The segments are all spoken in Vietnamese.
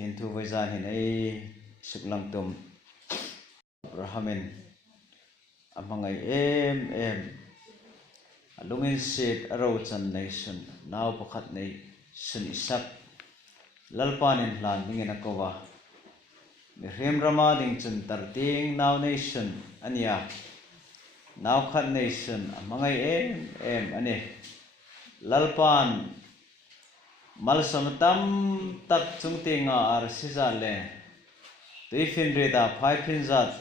Pathin thu với gia hình ấy sực lăng tùm Abrahamin ngày em lungin sit aro chan nei sun naw pakhat nei sun isak lalpanin hlan dingin akowa mi rem rama ding chun tarting naw nei sun ania naw khat nei sun amangai em ani lalpan malsam tam tak chungtinga ar sizale tuifin rida phaipin zat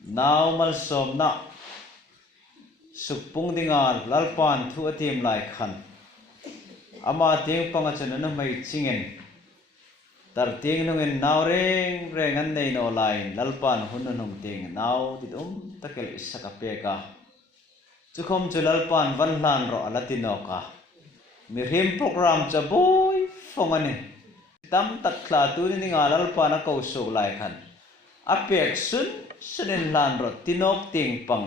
naw malsom na sukpung dingar lalpan thu atim lai khan ama ting panga chana mai chingen tar ting nungin naw reng an nei no lai lalpan hunun hung ting naw tidum takel isaka peka chukhom chu lalpan vanhlan ro alatinoka mi rim program cha boy fongani tam tak thla tu ni nga lalpan a ko sok lai khan apek sunin lan ro tinok ting pang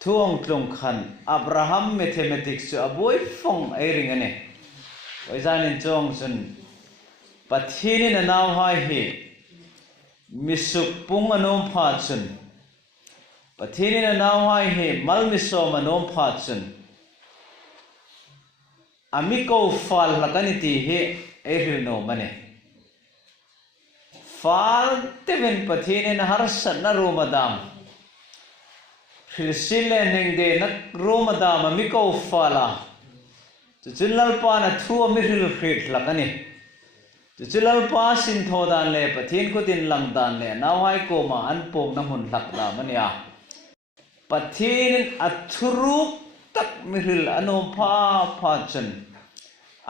thuang tlung khan Abraham mathematics chu aboi phong ai ring ane oizanin chong sun pathini na naw hai hi misuk pung anom pha chun pathini na naw hai hi mal misom anom pha chun amiko fal lakani ti hi ehil no mane fal teven pathini na harsan na rumadam Filsile nengde nak romadam amiko fala chuchilal pa na thu amiril khrit lakani chuchilal pa sin thodan le pathin ko tin langdan le nawai ko ma an pom na hun lakda mania pathin athuruk tak miril anom pha chun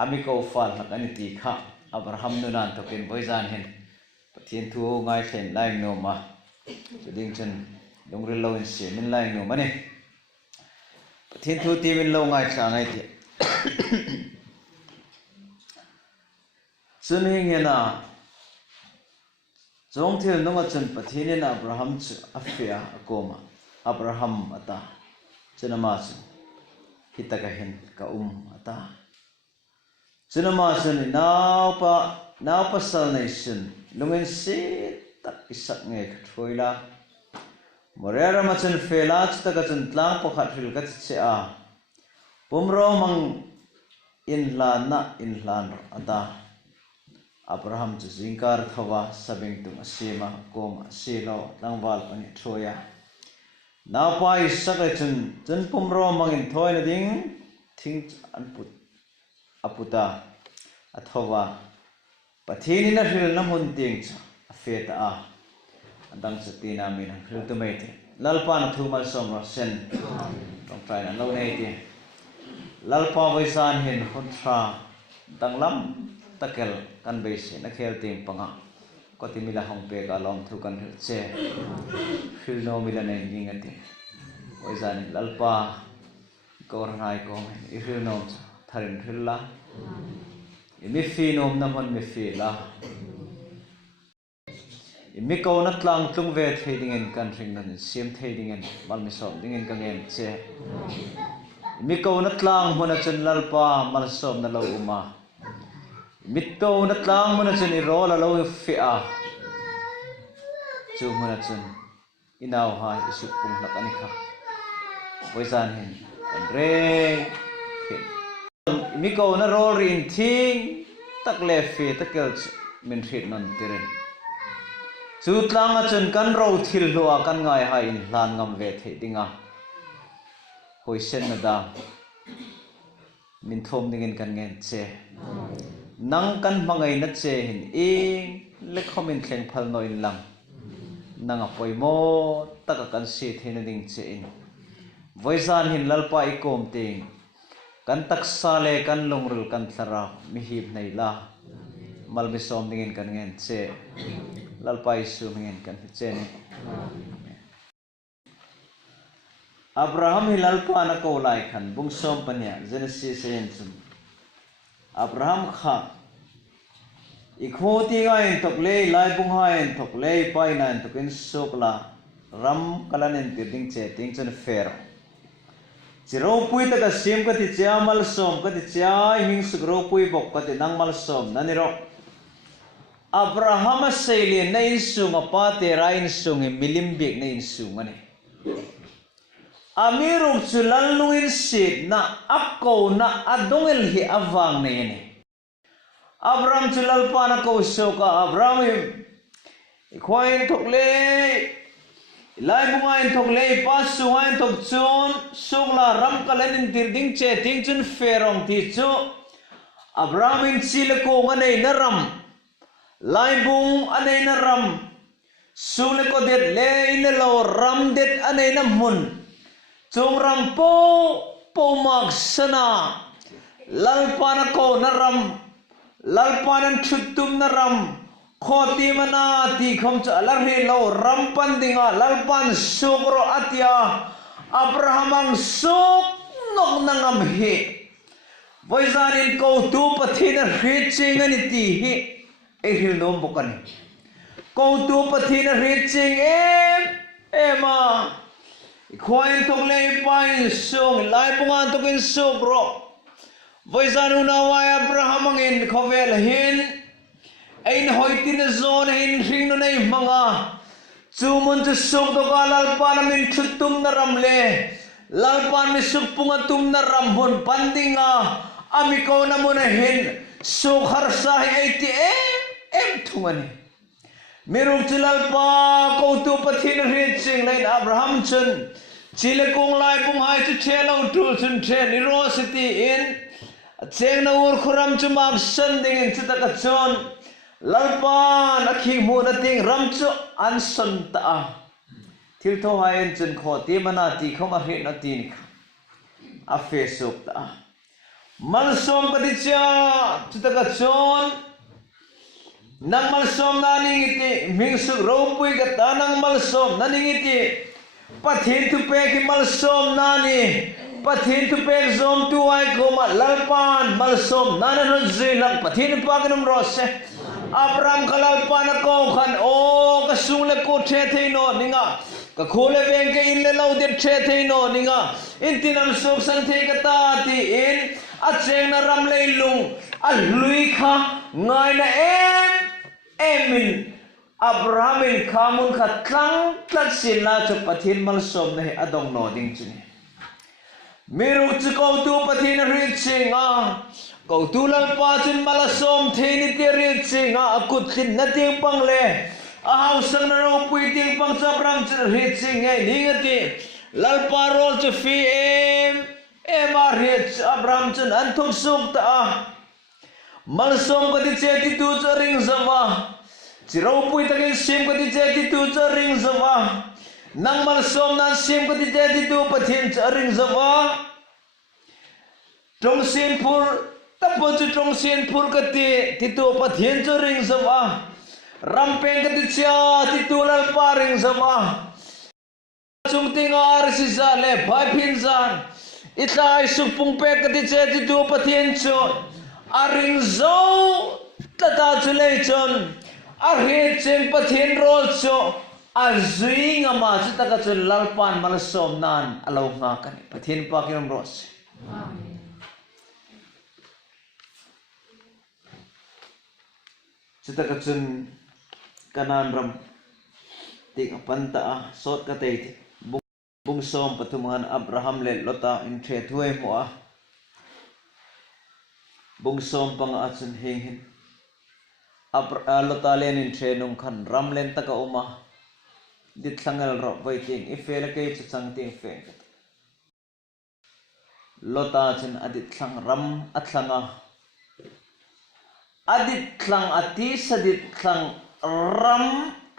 amiko fal lakani ti kha Abraham nunan tokin boizan hen pathin thu ngai thlen lai no ma chuding chen dongri lo in se min lai no mane pathin thu ti min lo ngai thla ngai ti chuning hena chong thil nonga chun pathin na Abraham chu afia akoma Abraham ata chunama chu hitaka hen ka ata chunama chun naw pa sal nation lungin se tak isak nge thoila morera machan felach taka chun tlang pakhat hil ka che a pumro mang in hlan ata Abraham chu zingkar thawa sabeng tung asima kom asilo langwal ani thoya naw pa isak chun pumro mang in thoina ding thing an put aputa athawa pathini na hil na mun ting cha afeta a andang satina min hil tu mai te lalpan thu mal som ro sen tong trai na lo nei ti lalpa voisan hin huntra danglam takel kan be se na khel ting panga ko ti mila hong pe ka lom thu kan che hil no mila nei ning ati voisan lalpa kor ngai ko i hil no tharin hilla mi fi nom na mon mi fi la mi ko na tlang tlung ve thading en kan ring nan sim thading en mal mi som ding en kangen che mi ko na tlang mona chun lalpa mal som na lo uma mi to na tlang mona chun I rol a lo fi a chu mona chun inaw ha isu pung na kan kha voisan hen kan re mi ko na rol rin thing tak le fe takel min thit non tiren chu tlang a chun kan ro thil hua kan ngai ha in hlan ngam ve the dinga hoi sen na da min thom dingin kan ngen che nang kan mangai na che hin ing le khomin thleng phal no in lam nanga poimo taka kan si thena ding che in voisan hin lalpa I kom ting kan taksa le kan longrul kan thlara mi hip nei la mal mi som dingin kan ngen che lalpa isu ngen kan che ni Abraham hi lalpa na ko lai khan bung som pania Genesis 7 Abraham kha ikhoti ga in tok le lai bung ha in tok le pai na in tokin sokla ram kalanen ti ding che ting chen fer chỉ rau pui ta cái sim cái thì chia mal som cái thì chia hình sự rau pui bọc cái thì nang mal som nani ro Abraham sailen na insung apa tera insung milim bek na insung ani amiruk chulan luin sit na akko na adongel hi awang ne ni Abraham chulal pa na ko soka Abraham khoin thok le lai bungain thok le pa sungain thok chun sungla ram kalenin tirding che ting chun ferong ti chu Abraham in chile ko nganei na ram lai bung anei na ram sule ko det le in lo ram det anei na mun chung ram po mak sana lalpana ko na ram lalpanan chutum na ram khoti mana ti khom cha larhi lo rampan dinga lalpan sukro atya Abrahamang suk nok nangam he voizanin ko tu pathina reaching ani ti he ehil nom bokani ko tu pathina reaching ema khoin thok le pain sung lai pungan tokin sukro voizanu na wai Abrahamang in khovel hin ein hoitin zone hin ring no nei manga chumun chu suk do galal panamin thutum na ramle lalpan mi suk punga tum na ramhun pandinga amiko na muna hin suk harsa hi 80 thungani miruk chilal pa ko tu pathin ri ching lein Abraham chun chile kong lai pung hai chu thelo tul chun the nirosity in cheng na ur khuram chu mak san ding in chita ka chon lalpan akhi mu na ting ram chu an san ta thil tho hai en chun kho ti mana ti khoma he na tin a facebook ta mal som ka ti cha chita ka chon nang mal som na ning iti ming su ro pui ka ta nang mal som na ning iti pathin tu pe ki mal som na ni pathin tu pe zom tu ai ko ma lalpan mal som na na no zilak pathin pa kanum rose Abraham kalalpan ko khan o ka sungle ko the the no ninga ka khole beng ke in le lo de the the no ninga in tinam sok san the ka ta ti in a cheng na ram le lung a lui kha ngai na emin Abraham in khamun kha tlang tlat sin la chu pathin mal som ne adong no ding chini miru chu ko tu pathin ri chinga ko tu lang pa chin mala som theni te ri chinga akut tin na ting pang le a hau sang na ro pui ting pang cha bram chu ri ching ngai ningati lal pa rol chu fi a ri Abraham chun an thuk suk ta mal som ko ti che ti tu chu ring zawa chiro pui ta ke sim ko ti che ti tu chu ring zawa nang mal som nan sim ko ti che ti tu pathin chu ring zawa trong sin phur tapo chu trong sin phur ka ti tu pathin chu ring zawa rampeng ka ti cha ti tu lal pa ring zawa chung ting ar si za le phai phin zan itlai supung pe ka ti che ti tu pathin chu aring zo tata chu le chon a he chen pathin rol chu a zui ngama chu taka chu lalpan mal som nan alo nga kan pathin pa kim ros chu taka chun kanan ram ting panta sot ka te bung som patuman Abraham le lota in the thuai mo a bung som pang a chun heng hin lota len in the nung khan ram len taka uma dit thangal ro waiting ifel ke chu chang ting fe lota chen adit thlang ram athlanga adit thlang ati sadit thlang ram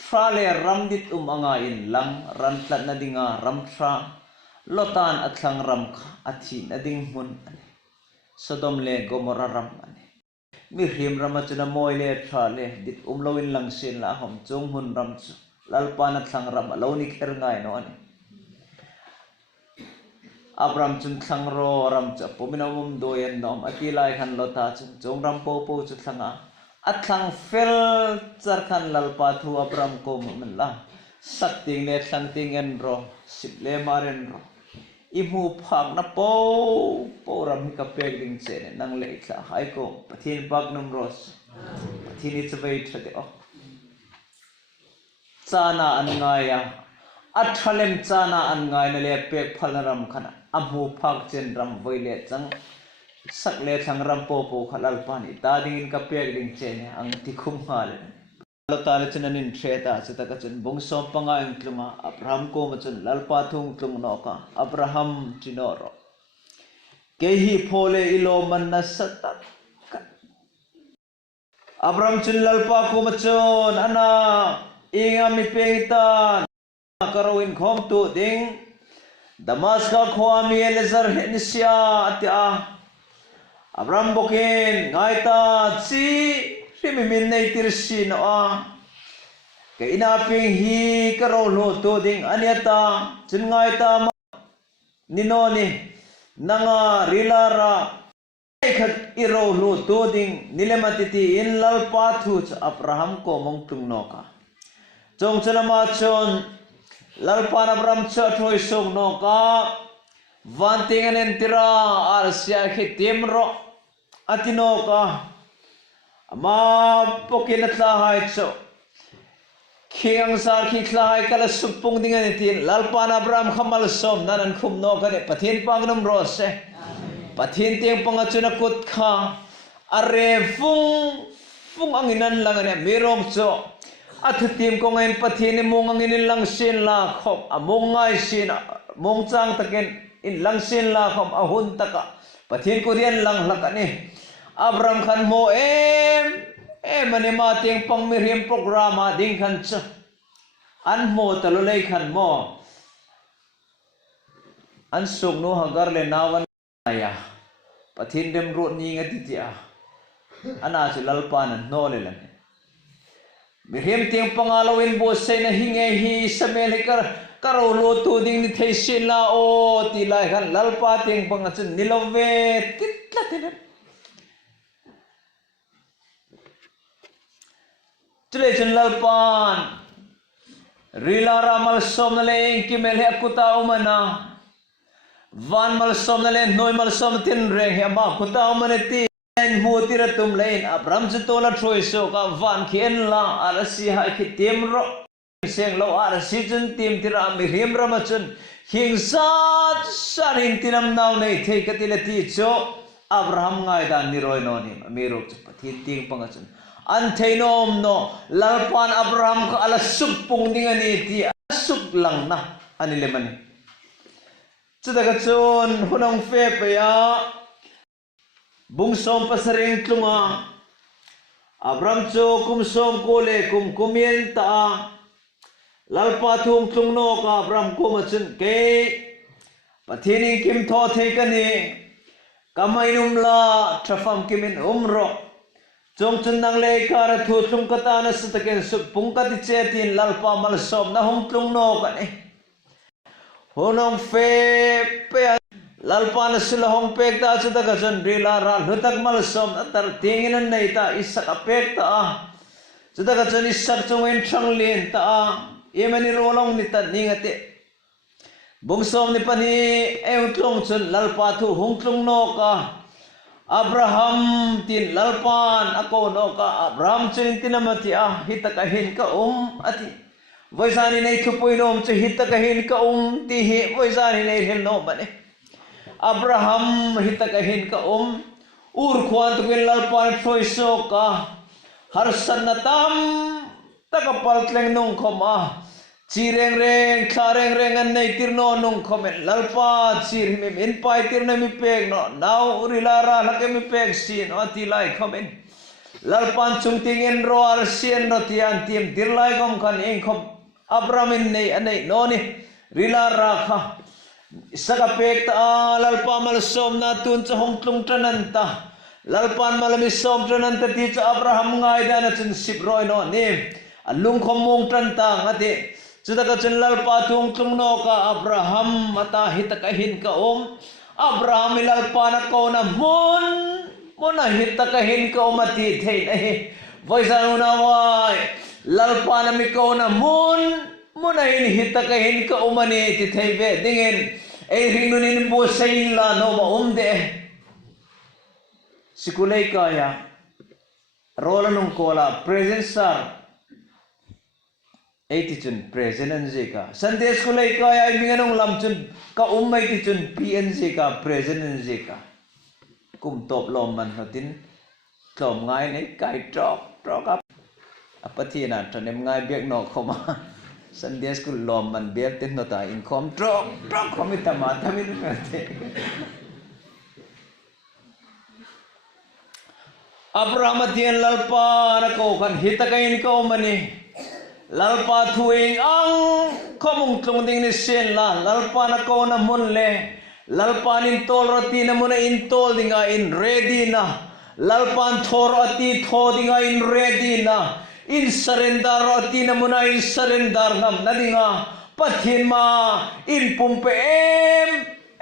trale ram dit anga in lang ran tlat na dinga ram tra lotan athlang ram kha athi na ding mun Sodom le Gomorrah ram ani mi hrim ram chuna moi le tra le dit loin lang sin la hom chung hun ram chu lalpan athlang ram lo ni kher ngai no ani Abraham chun thlang ro ram cha pominamum doyen nom ati lai khan lota chung ram po chu thlanga athlang fel charkhan lalpa thu Abraham ko man la sak ting ne thlang ting en ro sip le maren ro imu phak na po ram ka pek ding che ne nang le tha hai ko pathin bak num ros pathin it vai thade o chana an ngaya athalem chana an ngai na le pek phalaram khana amu phak chen ram voile chang sak le thang ram po khalal pani ta ding in ka pek ding che ne ang ti khum hal lo ta le chen anin theta chata ka chen bong som panga ing tlunga abraham ko ma chen lalpa thung tlung no ka abraham tinoro ke hi phole ilo man na satat abraham chen lalpa ko ma chen ana inga mi pengtan karawin khom tu ding damaska khwami elezar henisia atia abraham bokin ngaita chi rimimin nei tirsi no a ke ina ping hi karo lo to ding aniata chin ngaita ninoni nanga rilara khat iro lo to ding nilematiti in lalpa thu abraham ko mong tung no ka chong chalama chon lalpan abraham cha thoi song no ka vanting anen tira arsia khitim ro atino ka ama pokin atla hai cho khiang sar khi khla hai kala supung ding ani tin lalpan abraham khamal som nanan khum no ka ne pathin pangnam ro se pathin teng panga chuna kut kha are fung anginan lang ane mirom cho athutim ko ngain pathin mong angin lang sin la khop among ngai sin mong chang taken in lang sin la khop ahun taka pathin ko rian lang lakani abraham khan mo mane ma teng pang miriam programa ding khan cha an mo talolei khan mo an suk no hagar le nawan aya pathin dem ro ni ngati tia ana chu lalpan no le lan miriam teng pangalawin bo se na hinge hi samel karo lo tu ding ni thei sin la o ti lai khan lalpa teng pang chun nilove titla tin chule chun lalpan rila ramal som na le ki mel he kuta umana van mal som na le noi mal som tin reng he ma kuta umane ti en mu tiratum lein abram chu tola throi so ka van khen la arasi ha ki tem ro seng lo arasi chun tim tira miriam ramachun hing san hin tinam naw nei thei ka tilati cho abraham ngai dan ni roi no ni mero chu pathin ting pangachun an theinom no lalpan abraham ka ala supung ding ani ti sup lang na ani lemani chudaga chun hunong fe pe ya bungsom pasaring tlunga abraham cho kumsom kole kumien ta lalpa thung tlung no ka abraham ko machun ke pathini kim tho thei kani kamainum la trafam kimin umro chong chun nang le kar thu tlung kata na sutaken su pungkati chetin lalpa mal som na hung tlung no kani honong fe pe lalpa na sila hong pek ta chuta ka chun rila ra lutak mal som atar tingin nei ta isak apek ta chuta ka chun isak chungin thang lin ta emani rolong ni ta ningate bungsom ni pani eung tlong chun lalpa thu hung tlung no ka abraham tin lalpan ako no ka abraham chun tinamati hitaka hin ka ati voisani nei thupui nom chu hitaka hin ka ti hi voisani nei hel no bane abraham hitaka hin ka ur khwan tukin lalpan throi so ka har sanatam takapal tleng nung khoma chireng reng thareng reng an nei tirno nung khomen lalpa chir mi min pai tirna mi pek no now urilara lake mi pek sin ati lai khomen lalpan chungting en roar sien no tian tim dirlai gom khan eng khom abramin nei anei no ni rilara kha saka pek ta lalpa mal som na tun cha hong tlung trananta lalpan malami som trananta ti cha abraham ngai dana chun sip roi no ni alung khom mong tranta ngate chudaka chun lalpa tung tlung no ka abraham ata hitaka hin ka abraham lalpa na ko na mona hitaka hin ka ati thei nahi voisan una wai lalpa na mi ko na mona hin hitaka hin ka umani ti thei ve dingin ring nun in bo say la no ma de sikulay kaya rola nung kola present sir chun present nj ka Sunday school ay kaya minganong lam chun ka umay ti chun PNJ ka present nj ka kum top lom man hotin tom ngai nei kai trok up apati na tanem ngai biak no khoma Sunday school lom man biak tin no ta income trok khomi tama tamin te Abraham tian lalpa na ko kan hita kain ko mani lalpa thuing ang komung tlung ding ni sen la lalpa na ko na mun le lalpa nin tol roti na mun in tol dinga in ready na lalpan thor ati tho dinga in ready na in surrender roti na mun in surrender nam na dinga pathin ma in pumpe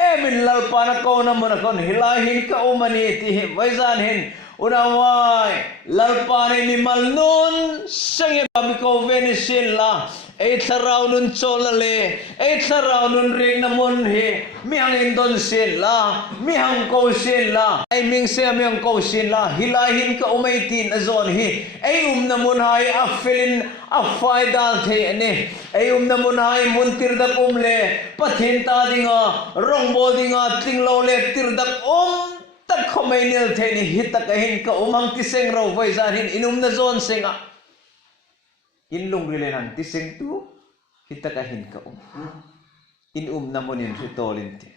em in lalpa na ko na mun kon hilahin ka umani ti waisan hin unawai lalpani ni malnun sangye babiko venesin la tharau nun cholale tharau nun ring namun he mihang indon sin la mihang ko sin la ai ming se mihang ko sin la hilahin ka umaitin azon hi namun hai afilin afai dal the ne namun hai muntir dak umle pathin ta dinga rongbol dinga tinglo le tirdak tak khomainel theni hita kahin ka umang tiseng ro vai zan hin inum na zon senga in lung rilenan tiseng tu hita kahin ka in namunin ritolin ti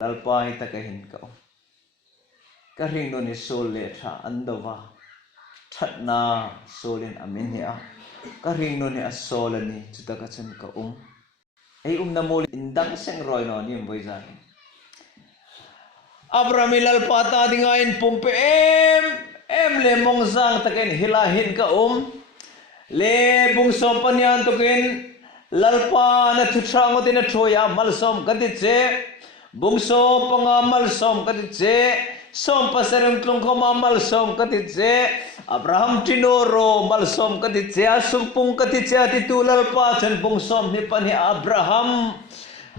lalpa hita kahin ka karing no ni solle tha andova thatna solin amin ya karing no ni asolani chutaka chan ka namol indang seng roi no ni vai zan Abraham lalpata dingain pumpe em le mongzang takin hilahin ka le bungso panyan tukin lalpa na thutrang tin na thoya malsom kaditse bungso panga malsom kaditse som pasarem tlung ko malsom kaditse Abraham tinoro malsom kaditse asumpung kaditse atitu lalpa chan bungsom ni pani Abraham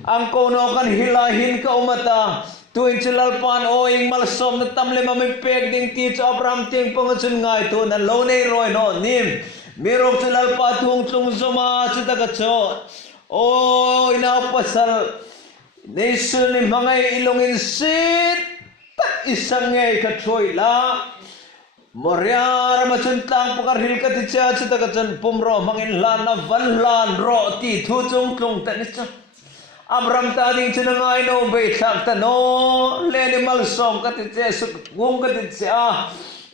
ang kono kan hilahin ka umata tuin chilalpan oing malsom na tamle mami pek ding ti Abraham ting pangachun ngai tu na lo nei roi no nim mirok chilalpa tung tung zoma chitaga cho o ina pasal nation ni mangai ilongin sit tak isange ka troi la Moriar macun tang pakar hil ka ti cha chitaga chan pumro mangin lan na van lan ro ti thu chung tlung ta ni cha Abraham tading chinangai no be thak ta no leni malsom ka ti che su gum ka ti che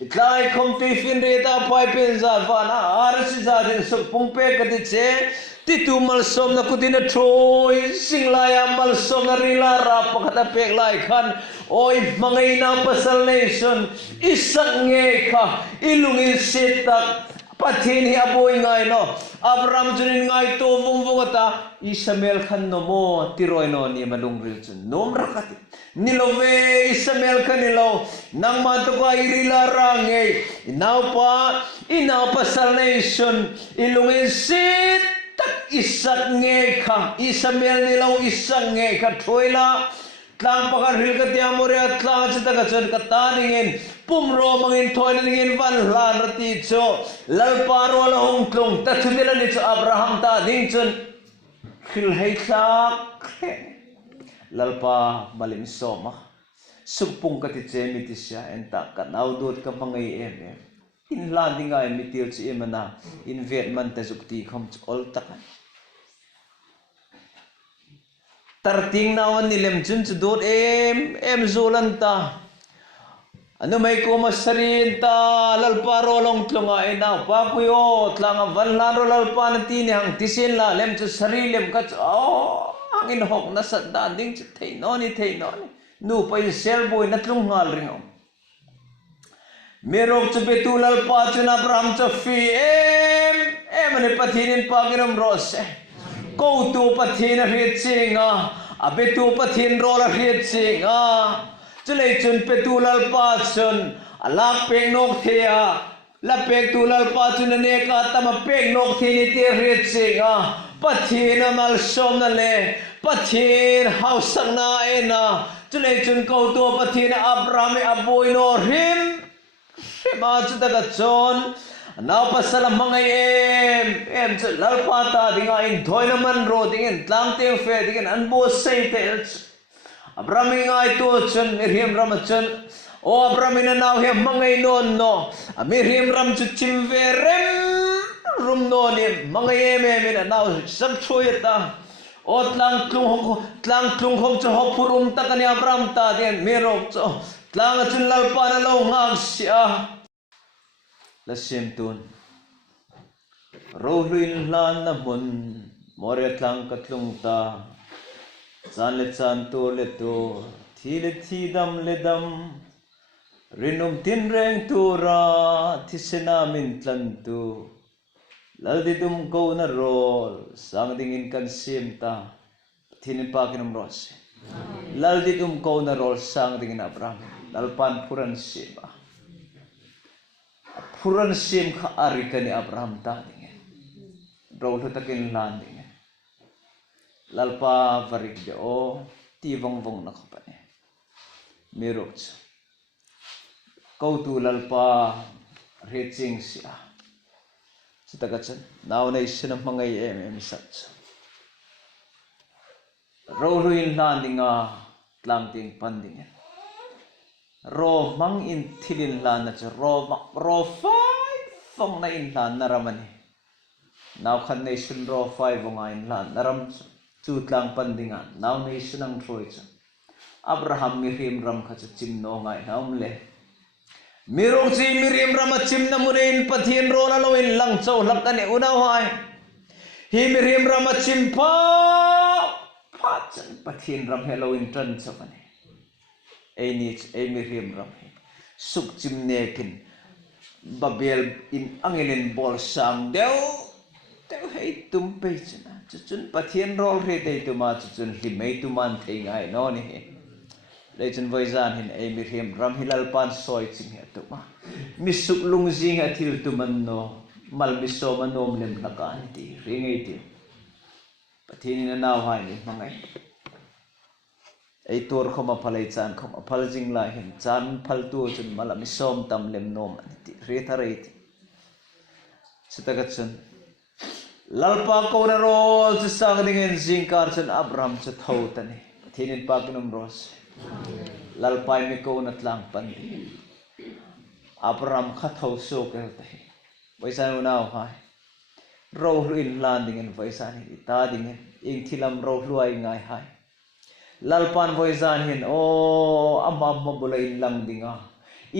itlai khom ti fin re ta pai pen za va na ar si za din su pung pe ka ti che ti tu malsom na kutina troi singlaya malsom na rila ra pakata pek lai khan oi mangai na pasal nation isak nge kha ilungin setak pathin hi aboy ngai no Abraham junin ngai to vung ata Ismael khan no mo tiroi no ni malung ril chun nom rakati nilove Ismael khan nilo nang ma to ka irila range inaw pa salvation ilungin sit tak isak nge kha Ismael nilo isak nge kha thoila tlang pakar hil ka ti amore tlang chita ka chon ka taningin pumro mangin thoiningin van hlan rati cho lalparo la hong tlong ta thudela ni cho Abraham ta ding chon khil hei thak lalpa malim soma supung ka ti che mi ti sia enta ka naudot ka mangai in landing ai mi tir chi emana investment ta jukti khom ol takan tarting nawan nilem chun chudot em zolanta ano may ko masarin ta lalparo long tlonga ina pa kuyo tlanga vanlaro lalpa na tini hang tisin la lem chu sarilem ka ang inhok na sa danding chu thainoni nu pa sel boy na tlong ngal ringo merok chu betu lalpa chun Abraham chu fi em ne pathinin pagiram rose ko tu pathin riat chinga abetu pathin rola riat chinga chulei chun petulal pa chun alak pek nok thea la pek tulal pa chun ne ka tama pek nok the ni te riat chinga pathin amal som na le pathin house sang na ena chule chun kau to pathin Abraham aboy no rim ma chu daga chon now pasala mangai em chu lalpata dinga in thoina man ro dingin tlang teng fe dingin an bo sei te Abraham ngai to chun Miriam ram chun o Abraham na now he mangai non no Miriam ram chu chim ve rem rum no ni mangai em na now sam choyata o tlang tlung khom chu ho purum ta kan Abraham ta den merok chu tlang chun lalpa na lo ngak sia la sim tun rohlin lan na mun more tlang katlung ta chan le chan to le to thi le thi dam le dam rinum tin reng tu ra thisena min tlan tu laldi dum ko na rol sang dingin kan sim ta thinin pa kinum ros laldi dum ko na rol sang dingin Abraham lalpan puran siba puran sim kha arikani Abraham ta dingin rol takin lan dingin lalpa varik de o ti vong vong na khapane mirok kau tu lalpa reching sia sitagachan now na isinam mangai em sat roruin landinga tlamting panding ro mang in thilin lan na ro fai fong na in lan naramani now khan nation ro fai vonga in lan naram chu tlang pandinga now nation ang troi Abraham Miriam ram kha chim no ngai naumle mirong chi Miriam ram chim na munin pathin ro na loin lang chau lak ani unaw hai hi Miriam ram chim pa chan pathin ram heloin tran chawani ei Miriam ram suk chim nekin babel in angelin bol sam deu hei tum pe chana chun pathin rol re dei tuma chun hlimei tuman thei ngai no ni leichen voizan hin ei Miriam ram hilal pan soi ching he tuma misuk lung jing athil tuman no mal miso manom lem lakan ti ringei ti pathin na naw hai ni mangai ei tor khoma phalai chan khoma phal jing la hin chan phal tu chun mala misom tam lem nom ti re tharei ti sitaga chun lalpa ko na rol sa sang dingin jingkar chun Abraham cha thau tani thinin pa kinum ros lalpai mi ko na tlang pan Abraham kha thau so ke tai voisan unaw hai ro ruin landing in voisan hi ta ding ing thilam ro hluai ngai hai lalpan voisan hin o amam mabulai lang dinga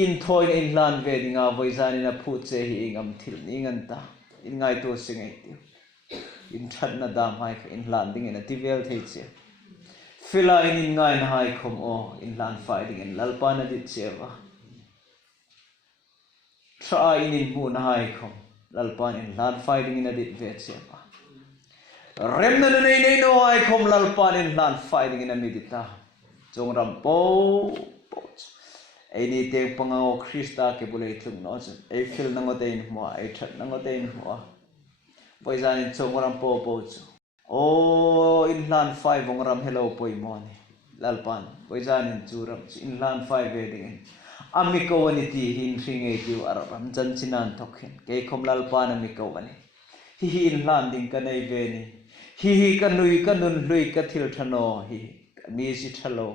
in thoin in lan ve dinga voisan in a phu che hi ingam thil ningan ta in ngai to singai ti in that na dam hai in landing in a tivel thei che fila in ngai na hai khom o in lan fighting in lalpan a dit chewa try in mu na hai khom lalpan in lan fighting in a dit ve chewa rem na nei no hai khom lalpan in lan fighting in a midita chong ram po ai ni te pangao Krista ke bulei thung no ai fil na ngote in mo ai that na ngote in mo voizan in chong ram po chu o in lan 5 vong ram hello poi mo ni lalpan voizan in churam in lan 5 ve ding ami ko ani ti hin ringei ti aram chan chinan thokhin ke khom lalpan ami ko ani hi in lan ding ka nei ve ni hi ka nui ka nun lui ka thil thano hi mi si thalo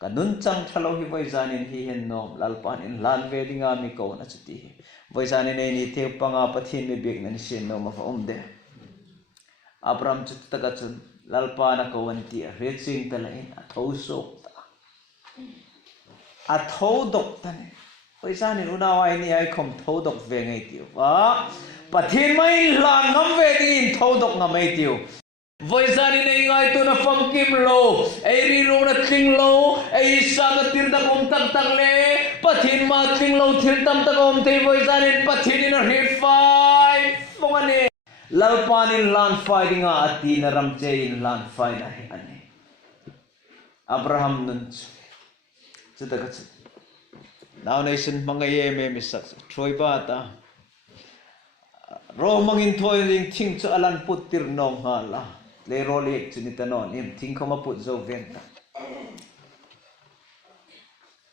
ka nun chang thalo hi voizan in hi hen nom lalpan in lan ve ding ami ko na chuti voizan in ni te panga pathin mi bek na ni sin no ma fa de Abraham chu taka chun lalpa na ko an ti re ching ta lai a tho sok ta a tho dok ta ne voizan in una wai ni ai khom tho dok ve ngai ti wa pathin mai lan ngam ve ding in tho dok ngamai tiu voizan in ai ngai tu na fam kim lo ai ri ro na tling lo ai sa na tir da kom tak tak le pathin ma tling lo thil tam ta kom te voizan in pathin in a hit five mongane lalpan in lan fighting a ati na ramche in lan fight na ani Abraham nun chutaka now nation mangai me misat troi ba ta ro mangin thoi ring thing chu alan putir nong ha la le rolik chuni tanon im thing khoma put zo ven ta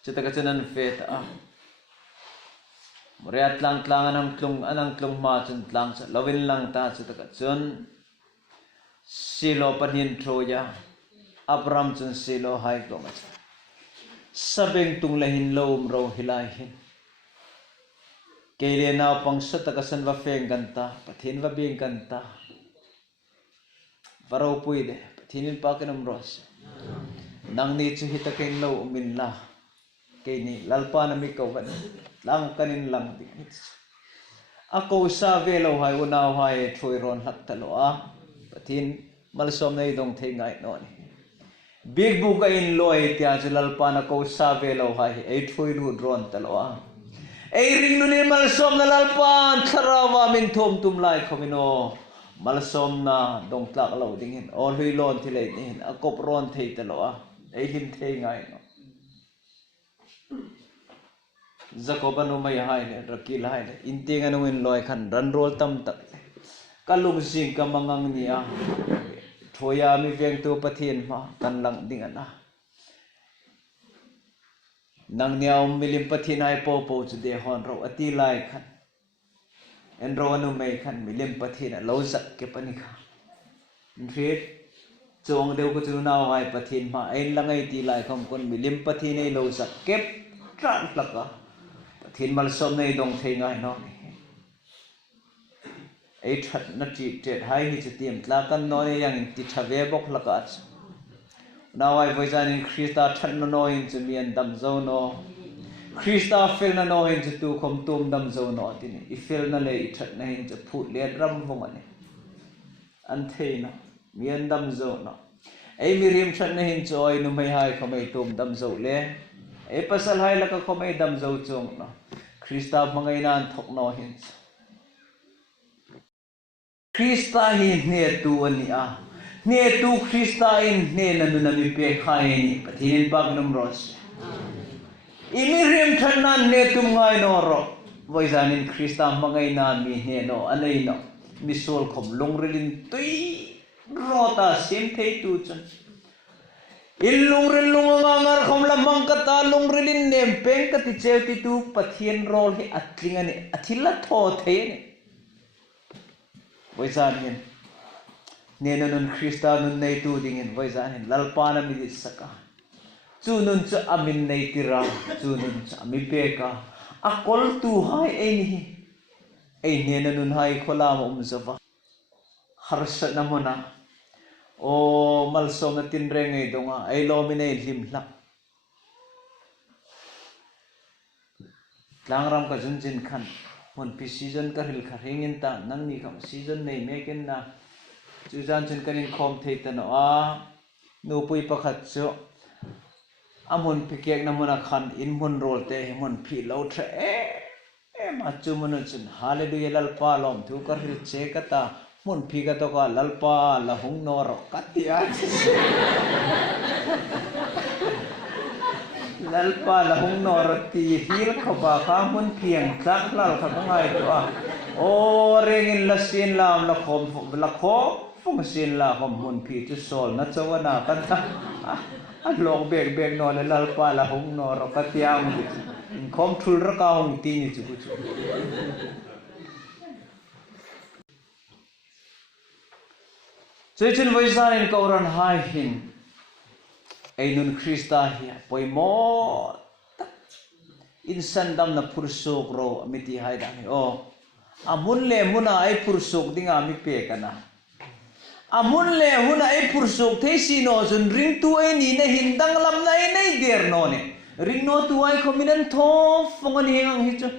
chita ka chunan fe ta moriat lang anang tlung ma chun tlang sa lovin lang ta chita ka chun silo panin troya Abram chun silo hai ko ma sabeng tung lahin lom ro hilai hin keile na pang sata ka san va feng ganta pathin va beng ganta varo pui de pathin pa kanam ros nang ni chu hita ken lo min la ke ni lalpa na mi ko van lang kanin lang ti a ko sa ve lo hai u naw hai throi ron hak ta lo a pathin mal som nei dong thei ngai no ni big book in loi tia chu lalpa na ko sa ve lo hai ei throi ru ron ta lo a ei ring nu ni mal som na lalpan tharawa min thom tum lai khomino mal som na dong tlak lo ding in ol hui lon thi lei ni a kop ron thei ta lo a ei lim thei ngai no Jacob anu mai hai le rakil hai le inteng anu in loi khan ran rol tam tak kalung sing ka mangang ni a thoya mi veng tu pathin ma kan lang ding ana nang niaw milim pathin ai po po chu de hon ro ati lai khan en ro anu mai khan milim pathin a lo zak ke pani kha rit chong deu ko chu naw ai pathin ma ein langai ti lai khom kon milim pathin ei lo zak kep tran laka pathin mal som nei dong thei ngai no ei that na ti tet hai hi chu tiam tla kan no ne yang ti thave bok laka now I was in Christa that no in to me and dam zo no Christa feel na no in to come tum dam zo no tin I feel na le that na in to put le ram vo mane ante no me and dam zo no ei mirim that na in joy no mai hai khomai tum dam zo le ei pasal hai la ka khomai dam zo chung no Christa mangai nan thok no hin Christa hi ne tu ani a ne tu Christa in ne nanu na mi pe khai ni pathin bag num ros imirim thanan ne tum ngai no ro voisan in Christa mangai na mi ne no anei no mi sol khom longrilin tui rota sim thei tu chun in longrin lungangar khom la mangkata longrilin nem peng ka ti cheu ti tu pathin rol hi atling ani athila tho the ni voisan in ne nun Christa nun nei tu ding in voisan in lalpana mi di saka chu nun chu amin nei tira chu nun chu mi peka akol tu hai ei ne nun hai khola ma zawa harsa namona o malsom na tin reng ei donga ei lo mi nei lim lak tlangram ka jun jin khan mon pi season ka hil kha hengin ta nang ni kam season nei meken na chu jan chen kanin khom thei ta no a nu pui pakhat chu amon pikek namona khan in mon rol te mon phi lo thre e ma chu mon chun hallelujah lalpa lom thu kar hil che ka ta mon phi ka to ka lalpa la hung no ro katia lalpa la hung no ro ti hil khoba ka mon phiang tlak lal kha ngai to a o rengin la sin lam la khom la kho phong sin la khom mon phi chu sol na chawana kan ta a lok bek no le lalpa la hung no ro katia khom thul ra ka hung ti ni chu chu Church voisan in kauran hai hin ei nun Christa hi poimo insan dam na pursuk ro amiti hai dang o amun le muna ai pursuk dinga mi pe kana amun le huna ai pursuk the si no jun ring tu ai ni na hindang lam nai nei der no ne ring no tu ai khominan tho fongan heng hi chu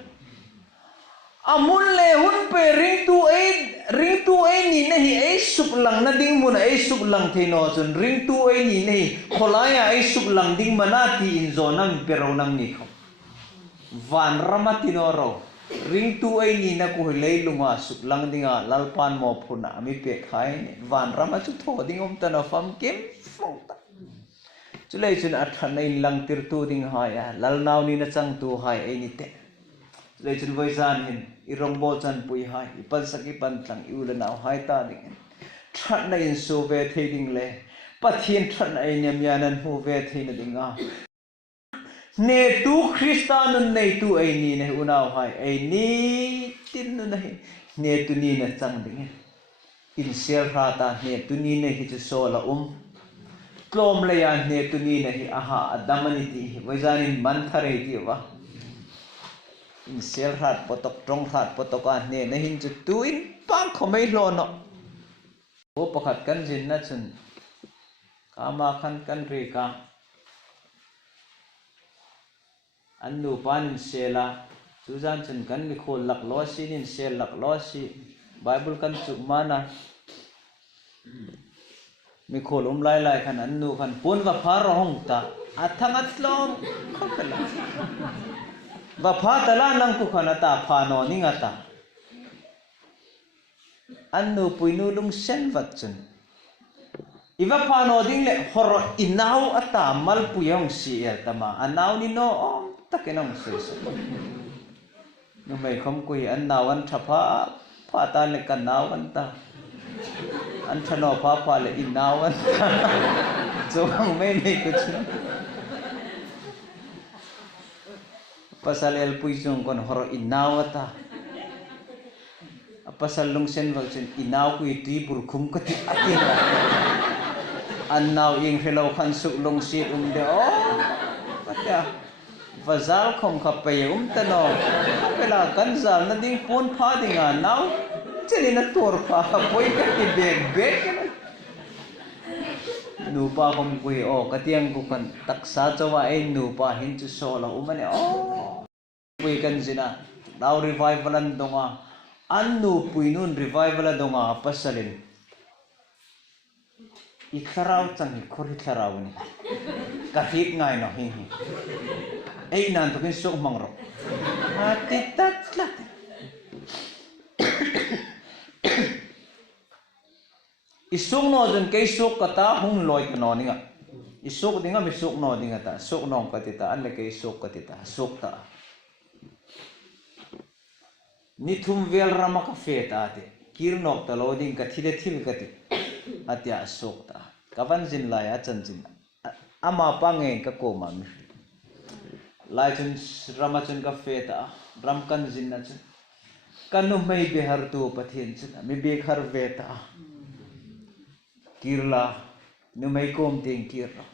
amun le hun pe ring tu ai ni na hi ai sup lang na ding mun ai sup lang the no jun ring tu ai ni nei kholaya ai sup lang ding manati in zonang pero nang ni kho van ramati no ro ring tu ai ni na ko lei lunga sup lang dinga lalpan mo phuna mi pe khai ni van rama chu tho ding om ta na fam kem phong ta chu lei chun athan nei lang tir tu ding ha ya lal naw ni na chang tu hai ai ni te lei chun voisan hin irong bo chan pui hai ipan saki pan tlang iula naw hai ta ding thắt na in su về thầy đình lệ bắt thiên thắt na in nhầm yanan hu về thầy na đình à ne tu Krista nun nei tu ai ni ne unau hai ai ni tin nun nei ne tu ni na chang ding in sel ra ta ne tu ni ne hi chu so la klom le ya ne tu ni ne hi aha adamani ti waizanin man thare ti wa in sel rat potok trong rat potoka ne na hin chu tu in pang khomei lo no o pakhat kan jin na chun kama khan kan ri ka an nu pan sela chu jan chun kan mi khol lak lo si nin sel lak lo si bible kan chu mana mi khol lai lai khan an nu khan pun wa phar ro hong ta athang atlom khopela wa pha tala nang pu khana ta pha no ninga ta an nu puinu lung sen wat chun iwa pha no ding le hor inau ata mal puyong si el tama anau ni no om takenong se no mai khom kui an naw an thapha pha ta le kan naw an ta an thano pha le inaw an so ang mai ku chun pasal el puisong kon hor inaw ata pasal lung sen wal chen inaw ku ti bur khum ka ti ati an naw ing hello khan su lung si de o patya vazal khom khapai tano pela kan zal na ding pon pha dinga naw cheli na tor pha poi ka ti beg nu pa khom kui o katiang ku kan taksa chawa ai nu pa hin chu so la umane o kui kan jina daw revival an donga an nu puinun revival donga pasalin ikharau chang khori tharau ni ka hit ngai no hi ei nan to kin sok mangro ati tat lat isuk no jen ke sok kata hung loi no ninga isuk dinga mi sok no dinga ta sok nong katita an le ke sok katita sok ta ni thum vel rama ka fe ta te kirnok ta loading ka thile thil ka ti atia sok ta kavan jin lai a chan jin ama pange ka ko ma mi lai chun rama chun ka fe ta ram kan jin na chun kanu mai be har tu pathin chun mi be khar ve ta kirla nu mai kom ting kirla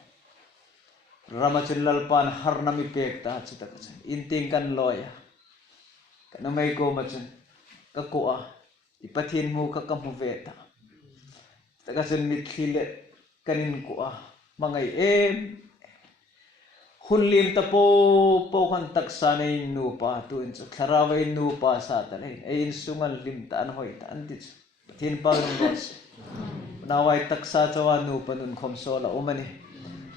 rama chun lalpan har na mi pek ta chita ka chun in ting kan loya kanu mai ko ma chun ka ko a ipathin mu ka kam ve ta ta ka chun mi thile kanin ko a mangai em hunlim ta po khan taksa nei nu pa tu in chu tharawai nu pa sa ta nei ein sungal lim ta an hoi ta an ti thin pa lung dos nawai taksa chawa nu panun khom so la umani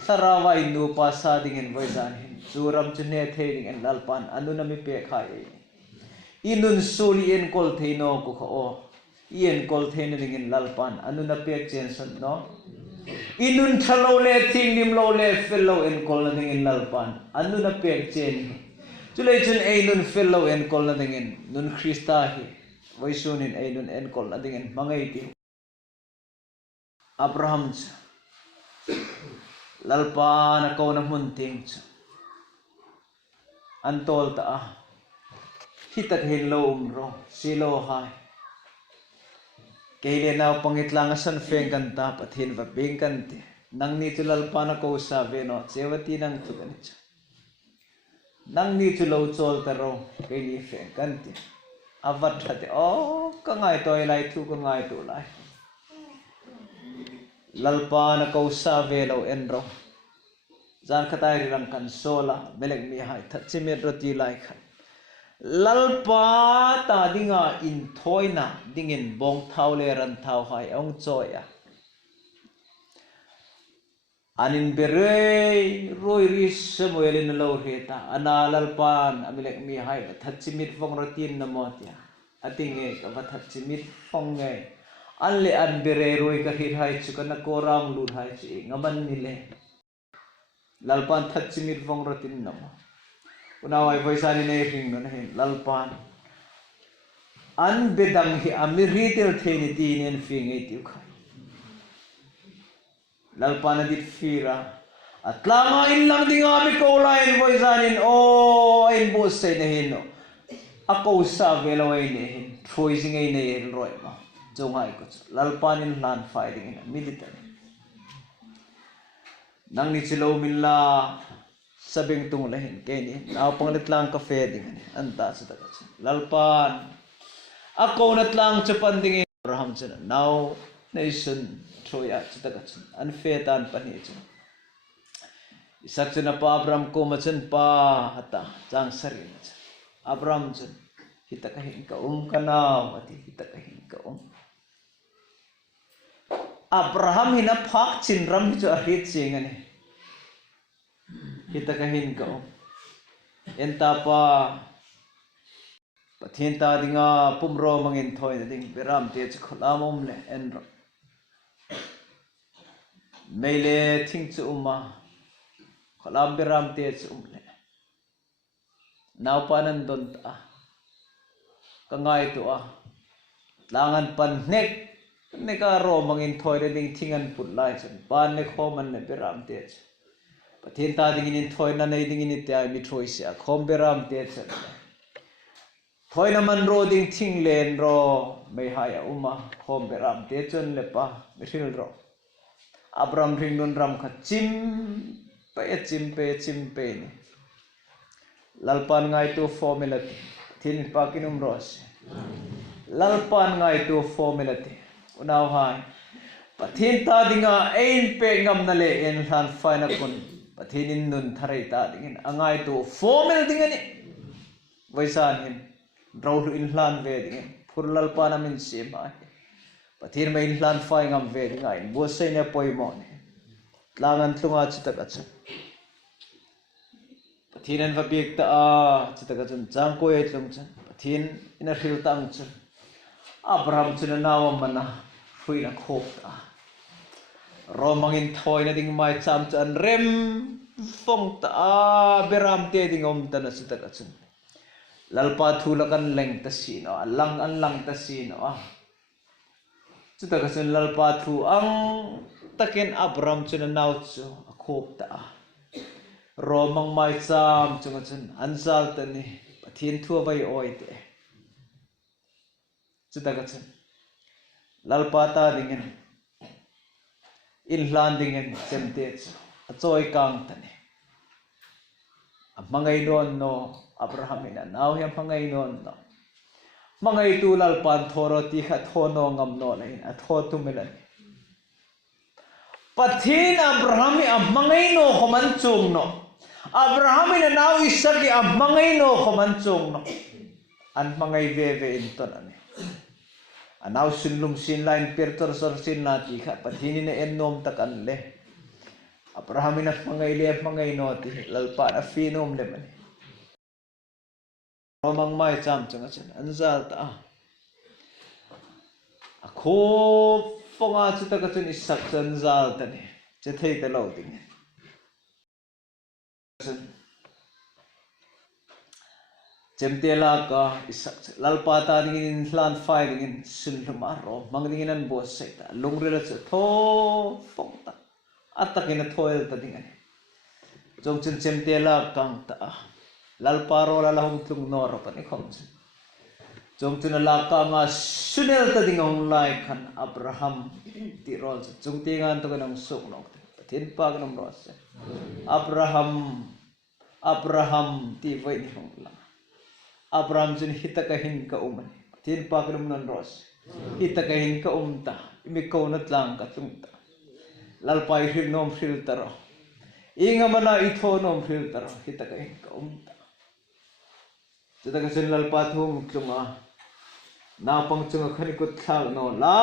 tharawai nu pa sa ding in voi jan hin churam chu ne the ding en lalpan anuna mi pe khai inun suli en kol theino ku kho o ien kol thein ding in lalpan anuna pe chen san no inun thalo le thing lim lo le fellow en kol ding in lalpan anuna pe chen chulei chun einun fellow en kol ding in nun Krista hi voisunin einun en kol ding in mangai ti Abraham lalpan ko na mun ting antol ta hitak hello ro silo hai kele naw pangitlang san feng kan ta pathin va beng kan te nang ni tulal pana ko sa ve no chewati nang tu kan cha nang ni tulo chol ta ro ke ni feng kan te avat thate o ka ngai toy lai thu ka ngai tu lai lalpana ko sa ve lo en ro jan khatai ram kan sola melek mi hai thatchimet roti lai khan lalpa ta dinga in thoina dingin bong thau le ran thau hai ong choya anin bere roi ri samuel in lo heta ana lalpan amilek mi hai thatchimit phong rotin namotia atinge ka thatchimit phong nge anle an bere roi ka hir hai chukana ko rang lu hai chi ngaban ni le lalpan thatchimit phong rotin namo unawai voisani nei ring no hin lalpan an bedang hi amiritel theni ti nen fing ei tiu kha lalpa na dit fira at langain lang di nga mi ko lain boy zanin o ain bo say na hin no ako sa velaway ni hin troi singay na hin roy ma jongay ko lalpa nin lan fighting in military nang ni silaw mila sabing tung lahin kini na panglit lang kafe ding anta sa tagat lalpan ako nat lang chapan ding Abraham chana now nation troya sa tagat an fetan pani chana isak chana pa Abraham ko machan pa hata jang sari Abraham chan hita kahin ka kana ati hita kahin ka Abraham hina phak chin ram chu ahit chingani hita kahin ka enta pa pathin ta dinga pumro mangin thoi na ding beram te chu kholamom le enro meile thing chu uma kholam beram te chu le naw panan don ta kangai tu langan pan nek neka ro mangin thoi re ding thingan put lai chen pan ne khoman ne beram te pathin ta ding in thoi na nei ding in te ai mi thoi sia khom beram te chen thoi na man ro ding thing len ro mai haya uma khom beram te chen le pa mithil ro Abraham ring nun ram kha chim pe ni lalpan ngai tu formula thin pa kinum ros lalpan ngai tu formula unaw hai pathin ta dinga ein pe ngam na le en han faina kun pathin in nun tharai ta dingin angai tu formel dingani vaisan hin draw in hlan ve dingin phur lalpan amin se ma pathin mai in hlan fai ngam ve dingai bo sei ne poi mo ne tlangan tlunga chitak acha pathin an vabik ta chitak acha jang ko e tlung chan pathin in a ril tang chan Abraham chuna nawam mana hui na khop ta romangin thoi na ding mai cham chan rem phong ta beram te ding om ta na sita ka chun lalpa thula kan leng ta si no lang an lang ta si no sita ka chun lalpa thu ang taken Abraham chuna naw chu khop ta romang mai cham chunga chun ansal ta ni pathin thu vai oi te sita ka chun lalpata dingin inhlan dingin semte achoi kang tani amangai non no Abraham ina naw hiam mangai non no mangai tu lalpan thoro ti kha thono ngam no lain a tho tu melan pathin Abraham amangai no khoman chung no Abraham ina naw isaki amangai no khoman chung no an mangai ve in ton ani anaw sinlum sin line pertor sor sin nati kha pathini ne ennom takan le Abraham ina mangai no ti lalpa na finom le mani romang mai cham changa chen anzal ta akho fonga chuta ka chen isak chen zal ta ni che thei ta lo ding Jemtela ka isak lalpa ta dingin hlan fai dingin sinluma ro mang dingin an bo sai ta lungrela che tho phong ta atakin na thoel ta dingan jong chen jemtela kang ta lalpa ro la hong tlung no ro pa ni khom jong chen la ka nga sunel ta dingong lai khan Abraham ti rol jong ti ngan to kanang sok no tin pa kanam ro se Abraham ti vai ni hong la Abraham jin hita kahin ka uman tin pa kanum nan ros hita kahin ka umta imi ko na tlang ka tungta lalpai hil nom filter inga mana itho nom filter hita kahin ka umta jita ka sin lalpa thum tlunga na pang chunga khani ko thlang no la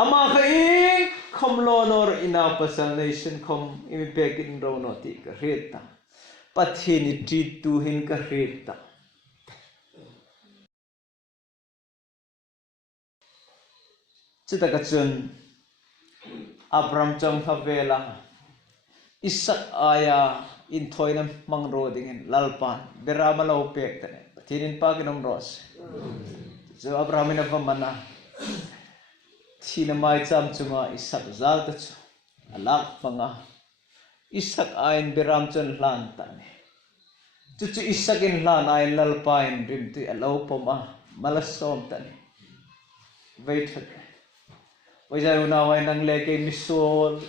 ama khai khomlo nor ina pasal nation khom imi pekin ro no ti ka reta pathini treat tu hin ka reta Cita kacun Abraham chong favela isak aya in thoina mangro dingin lalpan berama lau pek tane tinin paginom ros so Abraham ina pamana thina mai cham chunga isak zal ta chu alak manga isak ain biram chon hlan tani chu isakin hlan ain lalpain rim tu alo poma malasom tani wait Wajai unawai nang leke misol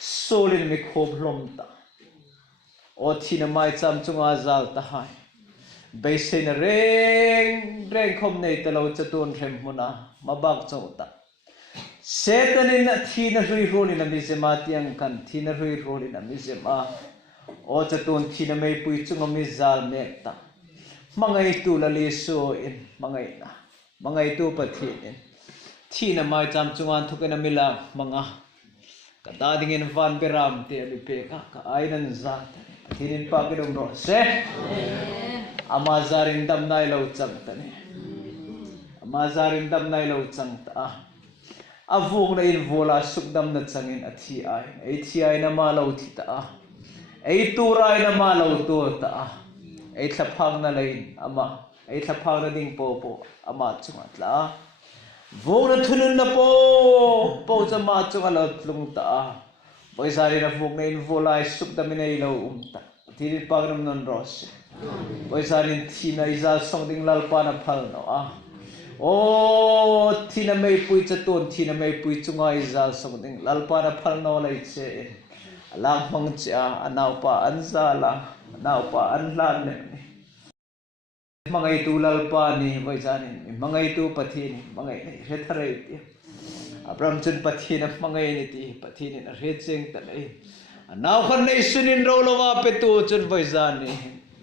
solin mi khob hlom ta o thina mai cham chunga zal ta hai baisen reng khom nei ta lo chatun thlem huna mabak chauta setanin thina hrui roli na mi sema tiang kan thina hrui roli na mi sema o chatun thina mei pui chunga mi zal mek ta mangai tu la li so in mangai tu pathin in thina mai cham chungan thukena mila manga kada dingin van beram te mi pe ka ainan zat thinin pa kedom ro se amazarin dam nai lo chang tani amazarin dam nai lo chang ta avung na in vola sukdam na changin athi ai na ma lo thi ta ai turai na ma lo to ta ai thlaphang na lein ama ai thlaphang na ding po ama chunga tla vong na thunun na po chama chunga lo tlung ta boisari na vong na in volai sukdam na ilo ta thinin pagnam non ros boisari thina iza songding lalpa na phal no o thina mei pui chaton thina mei pui chunga iza songding lalpa na phal no lai che alang mang cha anaupa anzala anaupa anlan ne mangai tu lalpa ni boisani mangai tu pathin mangai ni retharai ti abram chun pathin mangai ni ti pathin na recheng ta nei anau khan nei sunin ro lowa pe tu chun boisani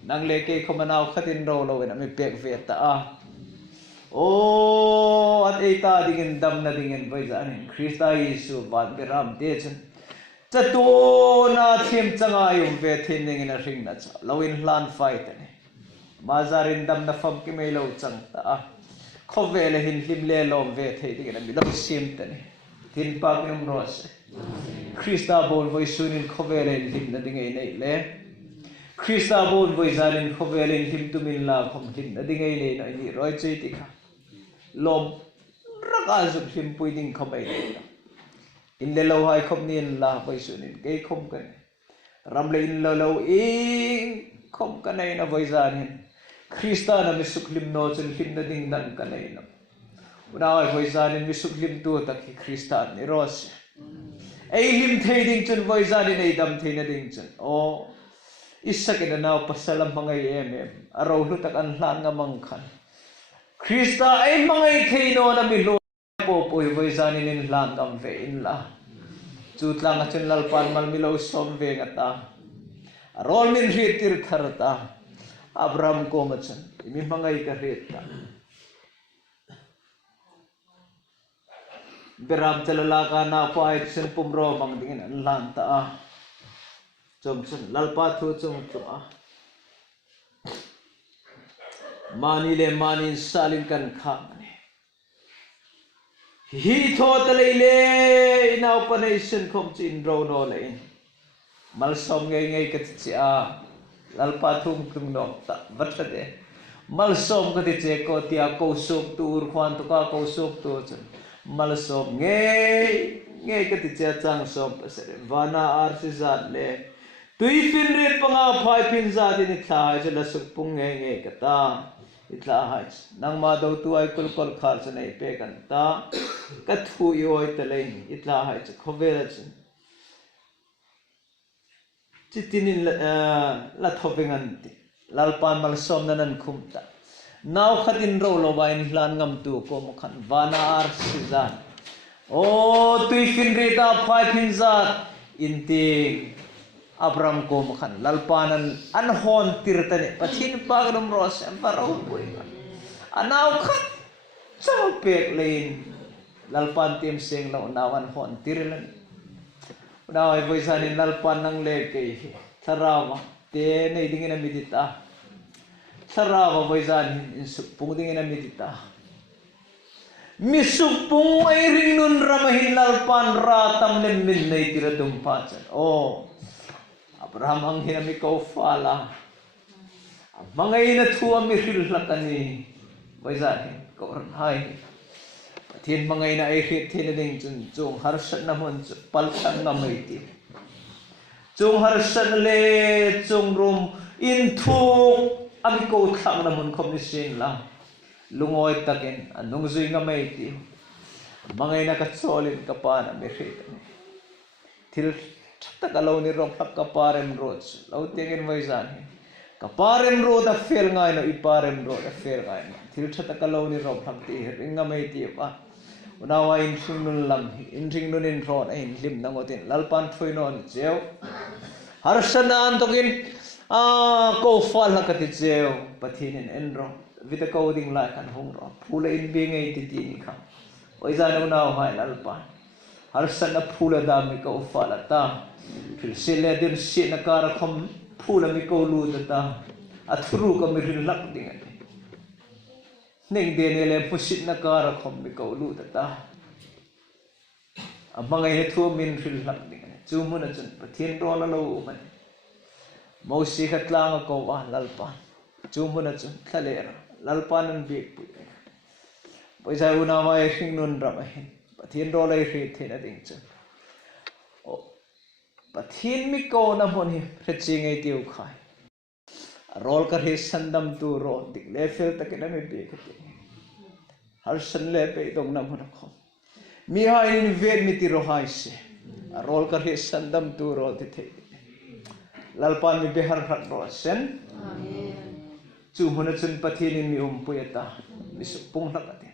nang leke khomanau khatin ro lo na mi pek ve ta o at eta dingin dam na dingin boisani Krista Yesu ban beram de chun chatu na thim changa yum ve thin dingin a ring na cha lowin hlan fight ani mazarin dam na fam ki mai lo chang ta khovele hin lim le lom ve thei dingin mi lo sim tani tin pa kum ros Krista bon voi sunin khovele lim na dingai nei le Krista bon voi zarin khovele lim tu min la khom lim na dingai nei na ni roi chei ti kha lom raka zu lim pui ding khamai nei in le lo hai khom nin la voi sunin ke khom kan ram le in lo ing khom kan nei na voi zarin Krista na misuk lim no chun lim na ding dan kan nei na unawai voi zarin misuk lim tu ta ki Krista ni ros ei lim thei ding chun voi zarin ei dam thei na ding chun o isakin na pasalam mangai em aro lu tak an hlan nga mang khan Krista ei mangai thei no na mi lo po voi zarin in hlan dam ve in la chutlang a chun lalpan mal mi lo som ve nga ta rol min ritir thar ta Abram ko machan imi mangai ka ret ta beram chalala ka na pai sen pumro bang dingin an lan ta chom chen lalpa thu chom mani le mani salin kan kha mani hi tho ta le inau panai sen khom chin ro no le mal som ngai ka chi lalpa thum kum no ta vatla de mal som ka de che ko tia ko sok tur khwan to ka ko sok to chen mal som nge ka ti che chang som pasere vana ar si zat le tui fin ret panga phai pin za de ni thai che la suk pung nge ka ta itla hai nang ma do tu ai kul khar che nei pe kan ta ka thu yoi ta le itla hai che khovela chen chitinin la thovengan ti lalpan mal som nanan khumta naw khatin ro lo wain hlan ngam tu ko mokhan vana ar sizan o tui fin rita phai phin zat inti abram ko mokhan lalpanan an hon tirtane pathin pagdom ros am paro pui anaw khat chaw pek lein lalpan tim seng lo nawan hon tirlan Now I voice in lalpan ng leke sarawa te nei dingin na medita sarawa voice in supung dingin na medita misupung ay rinun ramahin lalpan ratam lemmin nei tiradum pacan oh Abraham ang hinami ko fala mga ina tuwa miril lakani voice ko hai thiên mangai na ai khit thiên ding chun chung har san na mun pal thang ngamai ti chung har san le chung rum in thu ami ko thang na mun khom ni sin la lungoi takin anung zui ngamai ti mangai na ka cholin ka pa na me khit thil thata ka lo ni rom thak ka parem roch lo tengin vai zan ka parem ro da fel ngai no I parem ro da fel ngai thil thata ka lo ni rom thak ti ngamai ti pa unawa in thing lam in thing nun in ron in lim na ngotin lalpan thui non cheu har sanan tokin ko fal hakati cheu pathin in enro vita ko ding la kan hung ro phula in be ngai ti ti ni kha oi za no naw hai lalpan har sana phula da mi ko fala ta phil sile din si na kar khom phula mi ko lu da ta athuru ka mi rin lak ding ning de ne le pusit na kar khom mi ko lu da ta abangai he thu min rin lak ding chu mun na chun pathin ro la lo man mo si khat lang ko wa lalpan chu mun na chun thale lalpan an bi pu boi sai una mai hring nun ra mai pathin ro lai hri the na ding chu pathin mi ko na mon hi pheching ai tiu khai rol ka he sandam tu ro dik le fel takin me be ka har san le pe dong na mon kho mi ha in vet mi ti ro hai se rol ka he sandam tu ro ti the lalpan mi be har khat ro sen amen chu mon chun pathin mi puyata mi su pung na ka te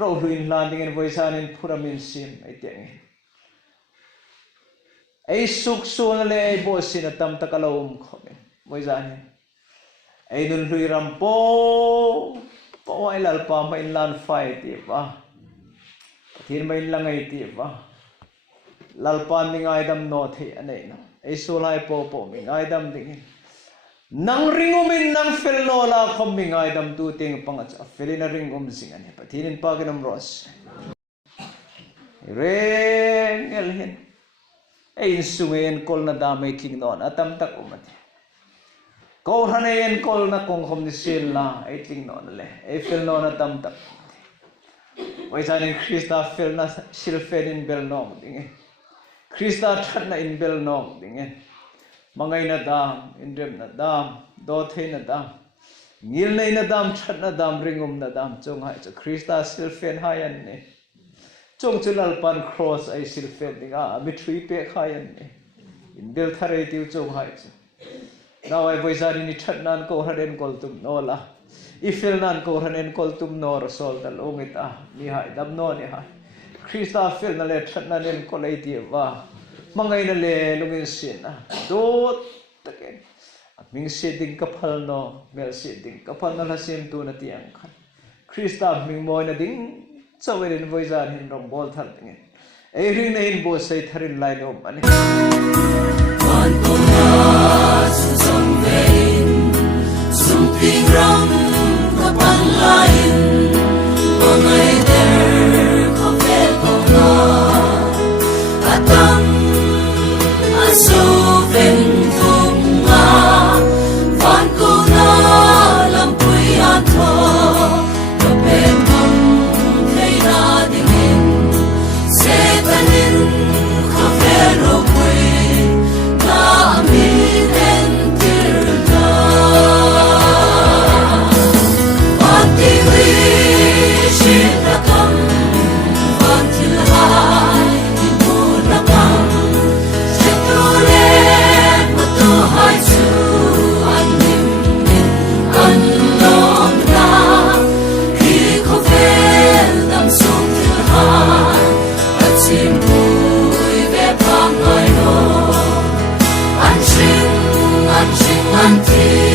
ro huin landing en voisan in puramin sim ai te ai suk sun le ai bo sin tam ta kalom khome moi jan ai nun hui ram po ai lal pa mai lan fai ti ba thin mai langai ti ba lal pa mi ngai dam no the anei no ai so lai po mi ngai dam ding nang ringumin nang fel no la khom mi ngai dam tu ting pang cha felina ringum sing ani pathin pa ganam ros ren el hen ai sungen kol na da mai king non atam tak umati ko hanen kol na kong khom ni sil la ai ting non le ai fel non atam tak wai sa ni krista fel na sil fel in bel no ding krista that na in bel no ding mangai na dam indrem na dam do the na dam ngil nei na dam that na dam ringum na dam chung hai cha krista sil fel hai an ne chung chulal pan cross ai sil fel dinga mi three pe khai an ne in bel thare tiu chung hai cha now I voice are in it nan ko haden kol tum no la ifel nan ko haden kol tum no sol dal ongita ni hai dam no ni hai krista fel na le that na nen ko lai ti wa mangai na le lungin sin na do taken ming se ding ka phal no mel se ding ka phal na la sim tu na tiang khan krista ming moi na ding chawerin voice are hin rom bol thal ding ei ring na in bo sai tharin lai no ani Something wrong kapag lain Mga der kapel ko na Atang asuvin kong nga Van ko na lampuy ato Kapag mong kay nadingin Setanin kapero ko'y na aminin tirda Until